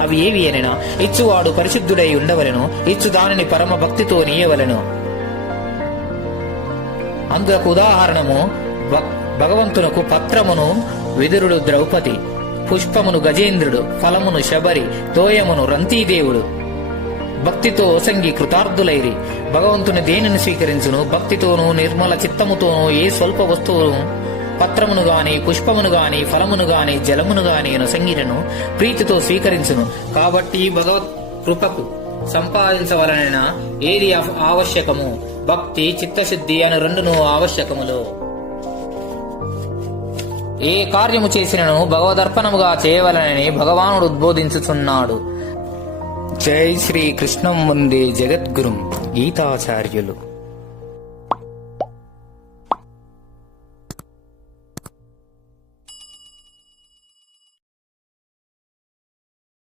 అవి ఏవి అనెనా, ఇచ్చువాడు పరిశుద్ధుడై ఉండవలెను, ఇచ్చు దానిని పరమ భక్తితో నీయవలెను. అందుకు ఉదాహరణము భగవంతునకు పత్రమును విదురుడు ద్రౌపది, పుష్పమును గజేంద్రుడు, ఫలమును శబరి, తోయమును రంతీదేవుడు. భక్తితో ఒసంగి కృతార్థులైరి. భగవంతుని దేనిని స్వీకరించును? భక్తితోనూ నిర్మల చిత్తముతోనూ ఏ స్వల్ప వస్తువును, పత్రమును గాని, పుష్పమును గాని, ఫలమును గాని, జలమును గాని నొసంగినను ప్రీతితో స్వీకరించును. కాబట్టి భగవత్ కృపకు సంపాదించవలన ఏది ఆవశ్యకము? భక్తి, చిత్తశుద్ధి అని రెండును ఆవశ్యకములు. ఏ కార్యము చేసినను భగవదర్పణముగా చేయవలనని భగవానుడు ఉద్బోధించుచున్నాడు. జై శ్రీ కృష్ణం వందే జగద్గురుం గీతాచార్యులు.